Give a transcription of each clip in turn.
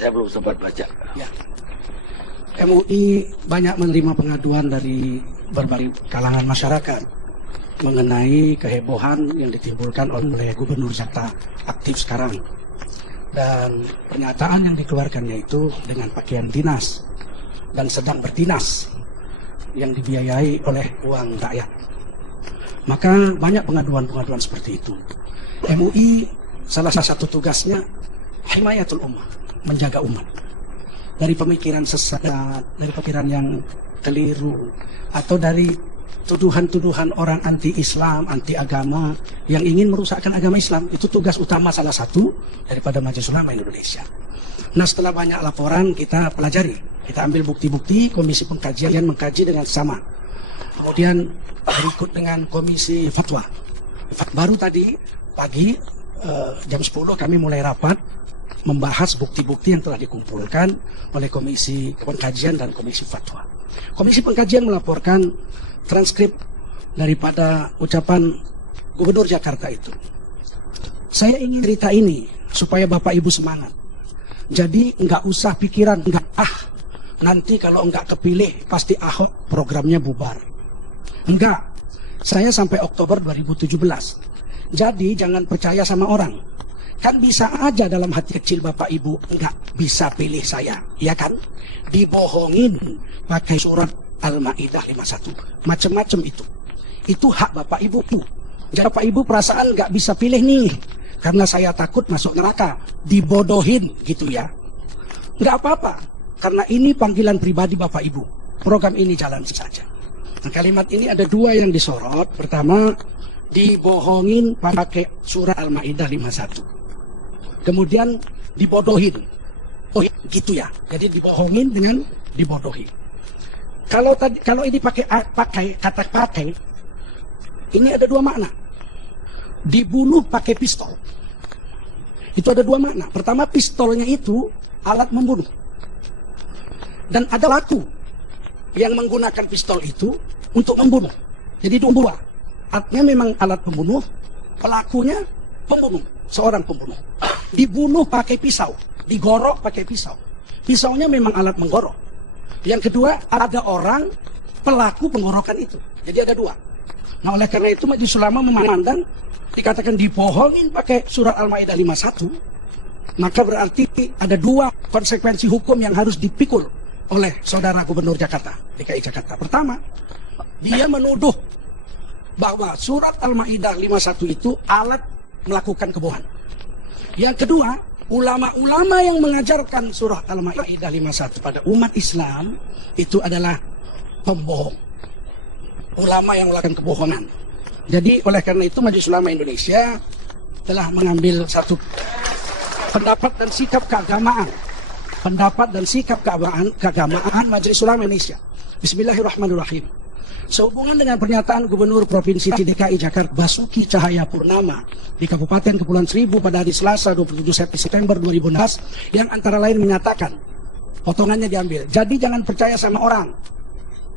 saya belum sempat baca. Ya. MUI banyak menerima pengaduan dari berbagai kalangan masyarakat mengenai kehebohan yang ditimbulkan oleh Gubernur Jakarta aktif sekarang. Dan pernyataan yang dikeluarkannya itu dengan pakaian dinas dan sedang berdinas yang dibiayai oleh uang rakyat. Maka banyak pengaduan-pengaduan seperti itu. MUI salah satu tugasnya himayatul ummah, menjaga umat dari pemikiran sesat, dari pemikiran yang keliru, atau dari tuduhan-tuduhan orang anti-Islam, anti-agama yang ingin merusakkan agama Islam. Itu tugas utama salah satu daripada Majelis Ulama Indonesia. Nah, setelah banyak laporan kita pelajari, kita ambil bukti-bukti, komisi pengkajian mengkaji dengan sama. Kemudian berikut dengan komisi fatwa. Baru tadi pagi jam 10 kami mulai rapat membahas bukti-bukti yang telah dikumpulkan oleh komisi pengkajian dan komisi fatwa. Komisi pengkajian melaporkan transkrip daripada ucapan Gubernur Jakarta itu. Saya ingin cerita ini supaya Bapak Ibu semangat. Jadi nggak usah pikiran, nanti kalau nggak kepilih pasti Ahok programnya bubar. Enggak, saya sampai Oktober 2017. Jadi jangan percaya sama orang. Kan bisa aja dalam hati kecil Bapak Ibu nggak bisa pilih saya, ya kan? Dibohongin pakai surat Al-Maidah 51, macam-macam itu. Itu hak Bapak Ibu tuh. Jadi Bapak Ibu perasaan nggak bisa pilih nih, karena saya takut masuk neraka, dibodohin gitu ya. Nggak apa-apa, karena ini panggilan pribadi Bapak Ibu. Program ini jalan saja. Nah, kalimat ini ada dua yang disorot. Pertama, dibohongin pakai surat Al-Maidah 51. Kemudian dibodohin. Oh gitu ya. Jadi dibohongin dengan dibodohin. Kalau ini pakai kata pakai, ini ada dua makna. Dibunuh pakai pistol. Itu ada dua makna. Pertama, pistolnya itu alat membunuh. Dan ada pelaku yang menggunakan pistol itu untuk membunuh. Jadi itu dua. Artinya memang alat pembunuh, pelakunya pembunuh, seorang pembunuh. Dibunuh pakai pisau, digorok pakai pisau. Pisaunya memang alat menggorok. Yang kedua, ada orang pelaku penggorokan itu. Jadi ada dua. Nah, oleh karena itu Majelis Ulama memandang dikatakan dibohongin pakai surat Al-Maidah 51, maka berarti ada dua konsekuensi hukum yang harus dipikul oleh saudara Gubernur Jakarta, DKI Jakarta. Pertama, dia menuduh bahwa surat Al-Maidah 51 itu alat melakukan kebohongan. Yang kedua, ulama-ulama yang mengajarkan surah Al-Maidah 51 pada umat Islam itu adalah pembohong. Ulama yang melakukan kebohongan. Jadi oleh karena itu Majelis Ulama Indonesia telah mengambil satu pendapat dan sikap keagamaan. Pendapat dan sikap keagamaan Majelis Ulama Indonesia. Bismillahirrahmanirrahim. Sehubungan dengan pernyataan Gubernur Provinsi DKI Jakarta Basuki Cahayapurnama di Kabupaten Kepulauan Seribu pada hari Selasa 27 September 2016 yang antara lain menyatakan, potongannya diambil, jadi jangan percaya sama orang.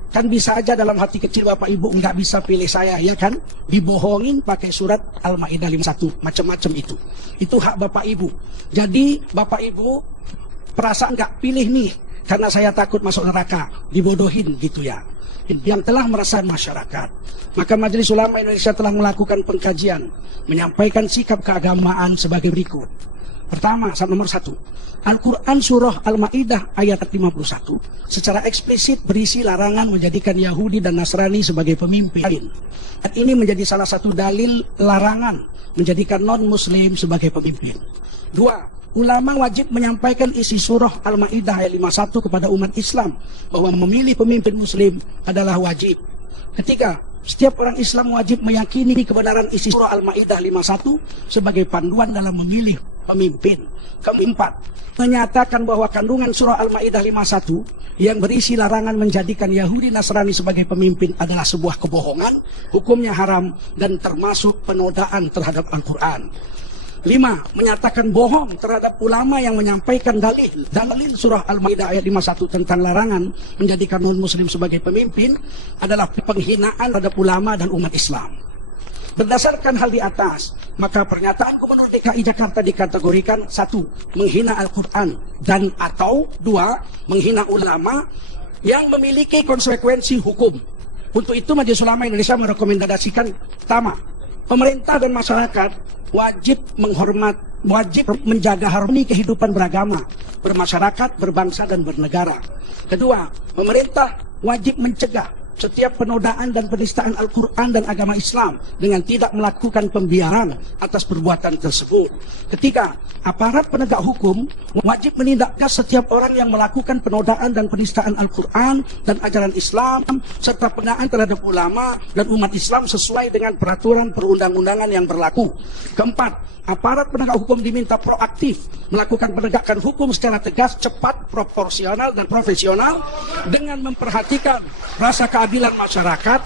Kan bisa aja dalam hati kecil Bapak Ibu nggak bisa pilih saya, ya kan? Dibohongin pakai surat Al-Maidah 51, macam-macam itu. Itu hak Bapak Ibu. Jadi Bapak Ibu perasaan nggak pilih nih karena saya takut masuk neraka, dibodohin gitu ya. Yang telah meresahkan masyarakat. Maka Majelis Ulama Indonesia telah melakukan pengkajian, menyampaikan sikap keagamaan sebagai berikut. Pertama, nomor 1, Al-Quran Surah Al-Maidah ayat 51 secara eksplisit berisi larangan menjadikan Yahudi dan Nasrani sebagai pemimpin. Dan ini menjadi salah satu dalil larangan menjadikan non-Muslim sebagai pemimpin. 2, ulama wajib menyampaikan isi surah Al-Maidah ayat 51 kepada umat Islam bahwa memilih pemimpin Muslim adalah wajib. Ketiga, setiap orang Islam wajib meyakini kebenaran isi surah Al-Maidah 51 sebagai panduan dalam memilih pemimpin. Keempat, menyatakan bahwa kandungan surah Al-Maidah 51 yang berisi larangan menjadikan Yahudi Nasrani sebagai pemimpin adalah sebuah kebohongan, hukumnya haram dan termasuk penodaan terhadap Al-Quran. 5, menyatakan bohong terhadap ulama yang menyampaikan dalil surah Al-Maidah ayat 51 tentang larangan menjadikan non-Muslim sebagai pemimpin adalah penghinaan terhadap ulama dan umat Islam. Berdasarkan hal di atas, maka pernyataan Gubernur DKI Jakarta dikategorikan 1. Menghina Al-Quran dan atau 2. Menghina ulama yang memiliki konsekuensi hukum. Untuk itu Majelis Ulama Indonesia merekomendasikan pertama, pemerintah dan masyarakat wajib menjaga harmoni kehidupan beragama, bermasyarakat, berbangsa dan bernegara. Kedua, pemerintah wajib mencegah setiap penodaan dan penistaan Al-Quran dan agama Islam dengan tidak melakukan pembiaran atas perbuatan tersebut. Ketiga, aparat penegak hukum wajib menindakkan setiap orang yang melakukan penodaan dan penistaan Al-Quran dan ajaran Islam serta penghinaan terhadap ulama dan umat Islam sesuai dengan peraturan perundang-undangan yang berlaku. Keempat, aparat penegak hukum diminta proaktif melakukan penegakan hukum secara tegas, cepat, proporsional, dan profesional dengan memperhatikan rasa keadilan masyarakat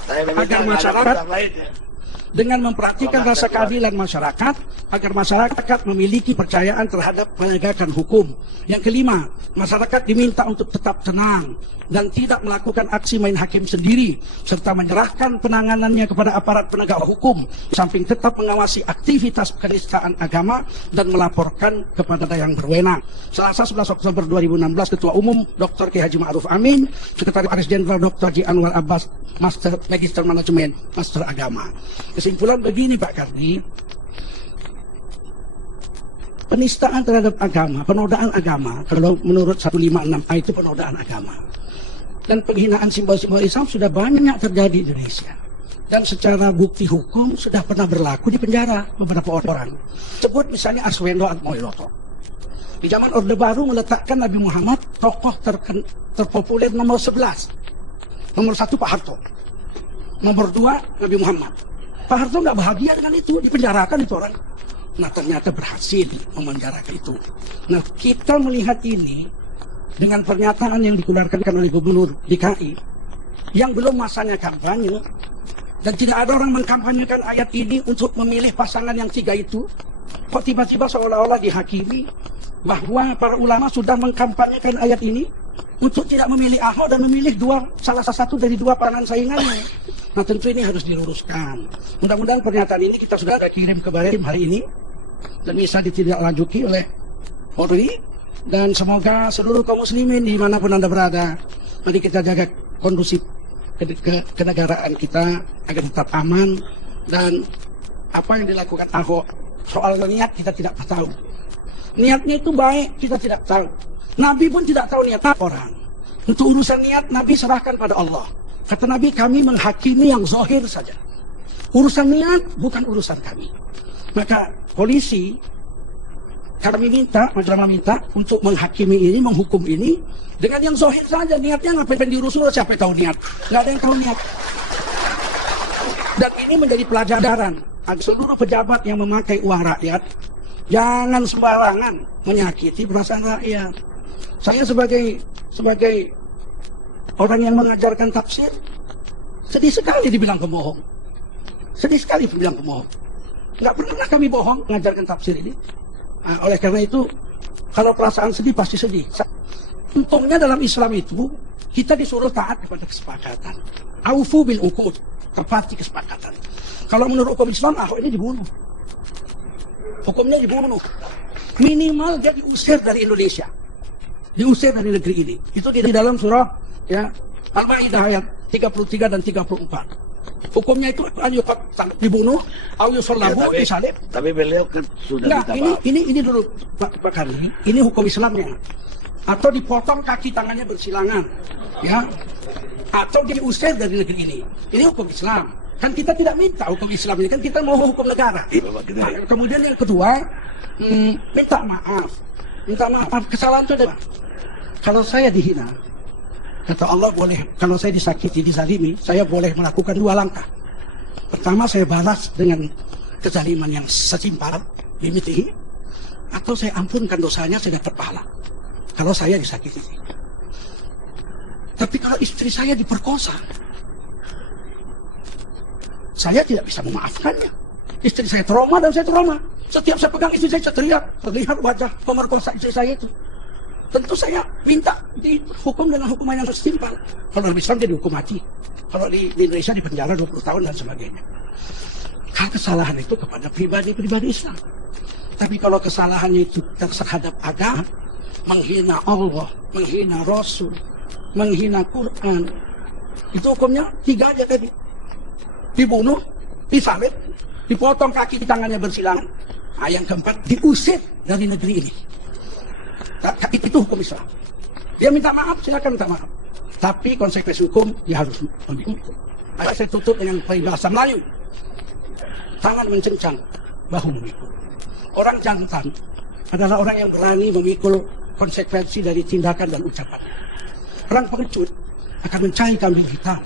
agar masyarakat memiliki kepercayaan terhadap penegakan hukum. Yang kelima, masyarakat diminta untuk tetap tenang dan tidak melakukan aksi main hakim sendiri serta menyerahkan penanganannya kepada aparat penegak hukum, samping tetap mengawasi aktivitas penistaan agama dan melaporkan kepada yang berwenang. Selasa 11 Oktober 2016, Ketua Umum Dr. Ki Haji Ma'ruf Amin, Sekretaris Jenderal Dr. Ji Anwar Abbas, Magister Manajemen, Master Agama. Kesimpulan begini Pak Kardi, penistaan terhadap agama, penodaan agama, kalau menurut 156A itu penodaan agama. Dan penghinaan simbol-simbol Islam sudah banyak terjadi di Indonesia. Dan secara bukti hukum sudah pernah berlaku di penjara beberapa orang. Sebut misalnya Arswendo Atmowiloto. Di zaman Orde Baru meletakkan Nabi Muhammad tokoh terpopuler nomor 11. Nomor 1 Pak Harto. Nomor 2 Nabi Muhammad. Pak Harto nggak bahagia dengan itu, dipenjarakan itu orang. Nah ternyata berhasil memenjarakan itu. Nah kita melihat ini dengan pernyataan yang dikeluarkan oleh Gubernur DKI yang belum masanya kampanye dan tidak ada orang mengkampanyekan ayat ini untuk memilih pasangan yang 3 itu. Kok tiba-tiba seolah-olah dihakimi bahwa para ulama sudah mengkampanyekan ayat ini untuk tidak memilih Ahok dan memilih salah satu dari 2 pasangan saingannya. Nah tentu ini harus diluruskan. Mudah-mudahan pernyataan ini kita sudah ada kirim ke Baris hari ini dan bisa ditindaklanjuti oleh Polri. Dan semoga seluruh kaum muslimin dimanapun Anda berada, mari kita jaga kondusif kenegaraan kita agar tetap aman. Dan apa yang dilakukan Ahok soal niat kita tidak tahu. Niatnya itu baik, kita tidak tahu. Nabi pun tidak tahu niat orang. Untuk urusan niat, Nabi serahkan pada Allah. Kata Nabi, kami menghakimi yang zahir saja. Urusan niat bukan urusan kami. Maka polisi, kami minta, majelis minta untuk menghakimi ini, menghukum ini dengan yang zahir saja. Niatnya ngapain diurus-urus, siapa tahu niat? Nggak ada yang tahu niat. Dan ini menjadi pelajaran agar seluruh pejabat yang memakai uang rakyat jangan sembarangan menyakiti perasaan rakyat. Saya sebagai orang yang mengajarkan tafsir, sedih sekali dibilang pembohong. Sedih sekali dibilang pembohong. Nggak pernah kami bohong mengajarkan tafsir ini. Nah, oleh karena itu, kalau perasaan sedih pasti sedih. Untungnya dalam Islam itu, kita disuruh taat kepada kesepakatan. Aufu bil uqud, tepati kesepakatan. Kalau menurut hukum Islam, Ahok ini dibunuh. Hukumnya dibunuh. Minimal dia diusir dari Indonesia. Diusir dari negeri ini. Itu di dalam surah ya Al-Maidah ayat 33 dan 34. Hukumnya itu dibunuh, auyusallabu, disalib. Tapi beliau kan sudah ini dulu Pak Karni, ini hukum Islamnya. Atau dipotong kaki tangannya bersilangan, ya. Atau diusir dari negeri ini. Ini hukum Islam. Kan kita tidak minta hukum Islam ini, kan kita mau hukum negara. Nah, kemudian yang kedua, minta maaf. Minta maaf, kesalahan itu adalah kalau saya dihina, kata Allah boleh, kalau saya disakiti, dizalimi, saya boleh melakukan 2 langkah. Pertama, saya balas dengan kezaliman yang setimpal, dimitihi, atau saya ampunkan dosanya, saya dapat pahala. Kalau saya disakiti. Tapi kalau istri saya diperkosa, saya tidak bisa memaafkannya. Istri saya trauma dan saya trauma. Setiap saya pegang istri saya teriak, terlihat wajah pemerkosa istri saya itu. Tentu saya minta dihukum dengan hukuman yang setimpal. Kalau di Islam dia dihukum mati. Kalau di Indonesia di penjara 20 tahun dan sebagainya. Hal kesalahan itu kepada pribadi-pribadi Islam. Tapi kalau kesalahannya itu terhadap agama, menghina Allah, menghina Rasul, menghina Quran, itu hukumnya 3 aja tadi. Dibunuh, disalib, dipotong kaki tangannya bersilangan. Yang keempat, diusir dari negeri ini. Itu hukum Islam. Dia minta maaf, silakan minta maaf. Tapi konsekuensi hukum, dia harus memikul. Saya tutup dengan peribahasa Melayu. Tangan mencencang, bahu memikul. Orang jantan adalah orang yang berani memikul konsekuensi dari tindakan dan ucapan. Orang pengecut akan mencari kambing hitam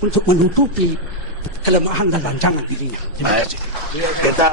untuk menutupi kelemahan dan rancangan dirinya. Terima kasih. Kita